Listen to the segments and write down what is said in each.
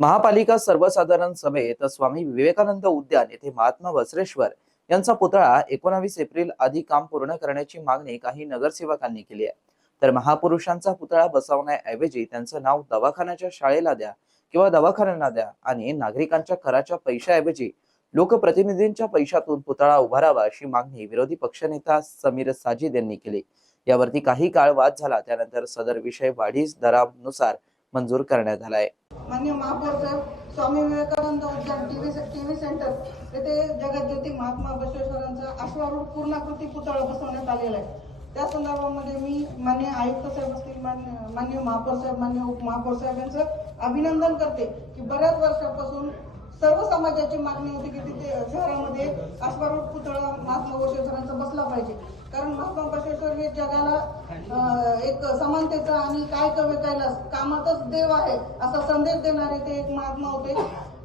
महापालिका सर्वसाधारण सभेत स्वामी विवेकानंद उद्यान येथे महात्मा बसवेश्वर यांचा पुतळा 19 एप्रिल आधी काम पूर्ण करण्याची मागणी काही नगरसेवकांनी केली आहे। तर महापुरुषांचा पुतळा बसवण्याऐवजी त्यांचं नाव दवाखान्याच्या शाळेला द्या किंवा दवाखान्यांना द्या आणि नागरिकांच्या कराच्या पैशाऐवजी लोकप्रतिनिधींच्या पैशातून पुतळा उभारावा अशी मागणी विरोधी पक्षनेता समीर साजिद यांनी केली। यावरती काही काळ वाद झाला, त्यानंतर सदर विषय वाढीस दरानुसार मंजूर करण्यात आलाय। माननीय महापौर साहेब, स्वामी विवेकानंद उद्यान टीव्ही सेंटर येथे जगज्योती महात्मा बसवेश्वरांचा अश्वारूढ पूर्णाकृती पुतळा बसवण्यात आलेला आहे। त्या संदर्भामध्ये मी माननीय आयुक्त साहेब असतील, माननीय महापौर साहेब, माननीय उपमहापौर साहेब यांचं अभिनंदन करते की बऱ्याच वर्षापासून सर्व समाजाची मागणी होती की तिथे शहरामध्ये अश्वारूढ पुतळा महात्मा बसवेश्वरांचा बसला पाहिजे। कारण महात्मा बसवेश्वर हे जगाला एक समानतेचा आणि काय कवे कैलास कामातच देव आहे असा संदेश देणारे ते एक महात्मा होते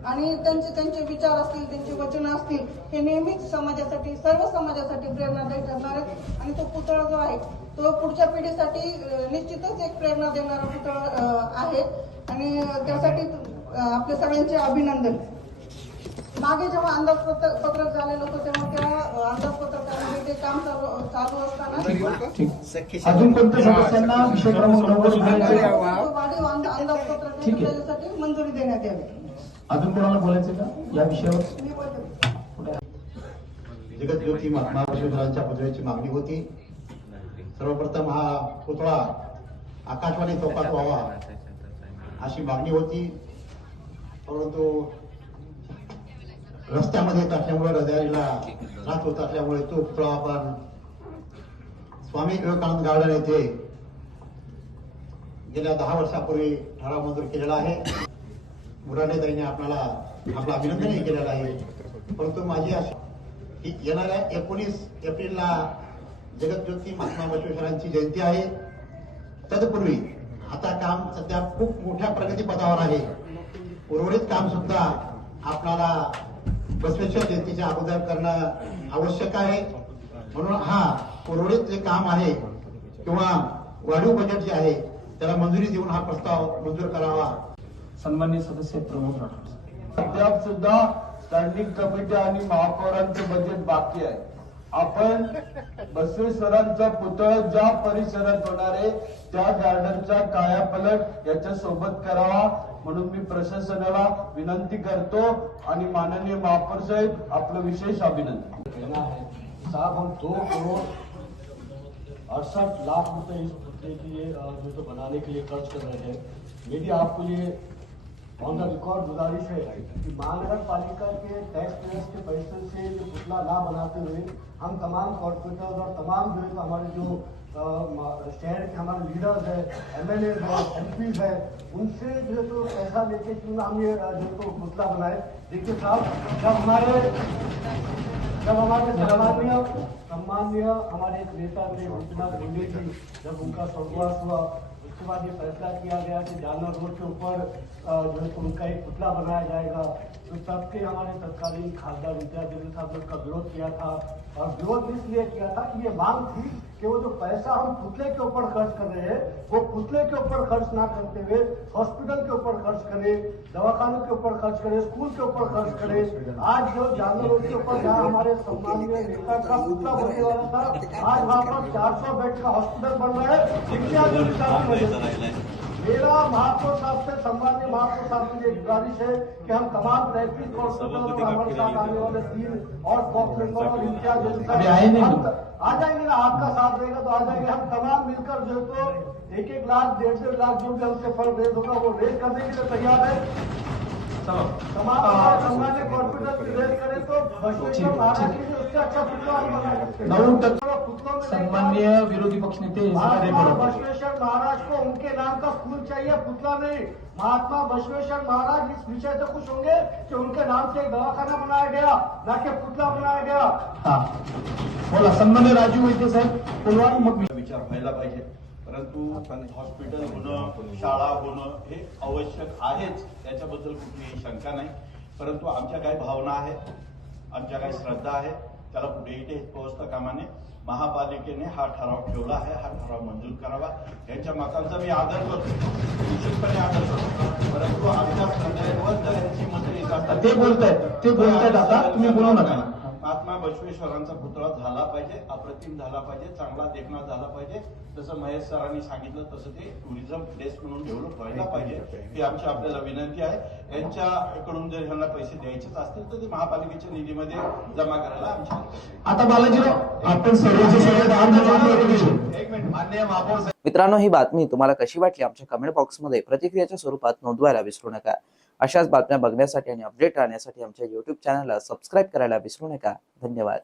आणि त्यांचे विचार असतील, त्यांचे वचन असतील हे नेहमीच समाजासाठी, सर्व समाजासाठी प्रेरणादायी ठरणार आहेत। आणि तो पुतळा जो आहे तो पुढच्या पिढीसाठी निश्चितच एक प्रेरणा देणारा पुतळा आहे आणि त्यासाठी आपल्या सगळ्यांचे अभिनंदन। मागे जेव्हा अंदाजपत्रक झालेलं होतं तेव्हा त्या अंदाजपत्रकामध्ये ते काम चालू असताना अजून कोणत्या सदस्यांना विषय क्रमांक 9 वाढीव अंदाजपत्रकासाठी मंजुरी देण्यात यावी। अजून कोणाला बोलायचं का या विषयावर? जगज्योती महात्मा बसवेश्वरांच्या पुतळ्याची मागणी होती। सर्वप्रथम हा पुतळा आकाशवाणी चौकात व्हावा अशी मागणी होती, परंतु रस्त्यामध्ये येत असल्यामुळे रहिवासीला त्रास होत असल्यामुळे तो पुतळा आपण स्वामी विवेकानंद गार्डन येथे गेल्या 10 वर्षापूर्वी ठराव मंजूर केलेला आहे। मुराडेताईंनी आपल्याला आपलं अभिनंदनही केलेलं आहे। परंतु माझी आशा की येणाऱ्या 19 एप्रिलला जगज्योती महात्मा बसवेश्वरांची जयंती आहे। तत्पूर्वी आता काम सध्या खूप मोठ्या प्रगतीपथावर आहे। उर्वरित काम सुद्धा आपल्याला बसवेश्वर जयंतीच्या अगोदर करणं आवश्यक आहे। म्हणून हा उर्वरित जे काम आहे किंवा वाढीव बजेट जे आहे त्याला मंजुरी देऊन हा प्रस्ताव मंजूर करावा। सन्माननीय सदस्य प्रमोद राठोड, अद्याप सुद्धा स्टँडिंग कमिटी आणि महापौरांचं बजेट बाकी आहे। आपण बसवेश्वरांचा पुतळा ज्या परिसरात होणार आहे त्या गार्डनचा कायापालट याच्या सोबत करावा म्हणून मी प्रशासनाला विनंती करतो आणि माननीय महापौर साहेब आपलं विशेष अभिनंदन। कहना है साहब, हम 2 करोड़ 68 लाख रुपए इस पुतले के लिए जो तो बनाने के लिए खर्च कर रहे हैं। मेरी आपको ये ऑन द रिकॉर्ड गुजारिश है कि महानगर पालिका के टैक्स पेयर्स के पैसे से ये पुतला ना बनाते हुए हम तमाम कॉर्पोरेटर्स और तमाम जो हमारे जो शहर के हमारे लीडर्स है, MLA है, MPs है, उनसे जो तो पैसा लेके क्यों हम ये जो तो पुतला बनाए। देखिए साहब, जब हमारे सम्मान्य हमारे एक नेता थे गोपीनाथ मुंडे जी, जब उनका स्वर्गवास हुआ उसके बाद ये फैसला किया गया कि जानवर रोड के ऊपर जो है उनका एक पुतला बनाया जाएगा। तो सबके हमारे तत्कालीन खासदार इम्तियाज जलील साहब ने उसका विरोध किया था और विरोध इसलिए किया था कि ये मांग थी कि वो जो पैसा हम पुतले के ऊपर खर्च कर रहे हैं वो पुतले के ऊपर खर्च ना करते हुए हॉस्पिटल के ऊपर खर्च करें, दवाखानों के ऊपर खर्च करें, स्कूल के ऊपर खर्च करें। आज जो जानवर रोड के ऊपर जहाँ हमारे सम्मानीय नेता का पुतला बनने वाला था, आज वहाँ पर 400 बेड का हॉस्पिटल बन रहा है इम्तियाज जलील साहब की वजह से। मेरा महापौर साहब से, सम्मान्य महापौर साहब से एक गुजारिश है कि हम तमाम ट्रैफिक कॉर्पोरेटर और हमारे साथ आने वाले 3 और कॉप मेंबर और इम्तियाज जलील साहब आ जाएंगे ना, आपका साथ देगा तो आ जाएंगे। हम तमाम मिलकर जो तो 1-1 लाख 1.5 लाख जो भी हमसे फंड रेज होगा वो रेज करने के लिए तैयार है। तमाम सम्मान्य कॉर्पोरेटर रेज करें तो बसवेश्वर महाराज के लिए उससे अच्छा पुतला हम बना सकते हैं। 9 सन्माननीय विरोधी पक्षनेते बसवेश्वर महाराज को उनके नाम का स्कूल चाहिए, पुतला नहीं। महात्मा बसवेश्वर महाराज इस विषय से खुश होंगे कि उनके नाम से एक दवाखाना बनाया गया, ना कि पुतला बनाया गया। हाँ बोला सन्माननीय राजू वैद्य साहेब, बोलवा मग विचार व्हायला पाहिजे। परंतु हॉस्पिटल होणं, शाळा होणं हे आवश्यक आहेच, त्याच्याबद्दल कुठलीही शंका नाही। परंतु आमच्या काही भावना आहेत, आमच्या काही श्रद्धा आहेत, त्याला कुठेही ठेच पोहोचता कामा नये। महापालिकेने हा ठराव ठेवला आहे, हा ठराव मंजूर करावा. यांच्या मतांचा मी आदर करतो, निश्चितपणे आदर करतो. परंतु आमच्या प्रक्रियेवर जर यांची मतं येत असतात, ते बोलतायत आता, तुम्ही बोलू नका. महात्मा बसवेश्वरांचा पुतळा झाला पाहिजे, अप्रतिम झाला पाहिजे, चांगला देखणा झाला पाहिजे. जसं महेश सरांनी सांगितलं तसं ते टुरिझम प्लेस म्हणून डेव्हलप व्हायला पाहिजे, ही आमची आपल्याला विनंती आहे. यांच्याकडून जर ह्यांना पैसे द्यायचेच असतील तर ते महापालिकेच्या निधीमध्ये जमा करायला आमची आता बालाजीराव, आपण सर्वचे सर्व एक मिनिट. माननीय महापौर साहेब, मित्रांनो, ही बातमी तुम्हाला कशी वाटली आमच्या कमेंट बॉक्समध्ये प्रतिक्रियेच्या स्वरूपात नोंदवायला विसरू नका. अशाच बातम्या बघण्यासाठी आणि अपडेट राहण्यासाठी आमच्या YouTube चॅनलला सबस्क्राईब करायला विसरू नका. धन्यवाद.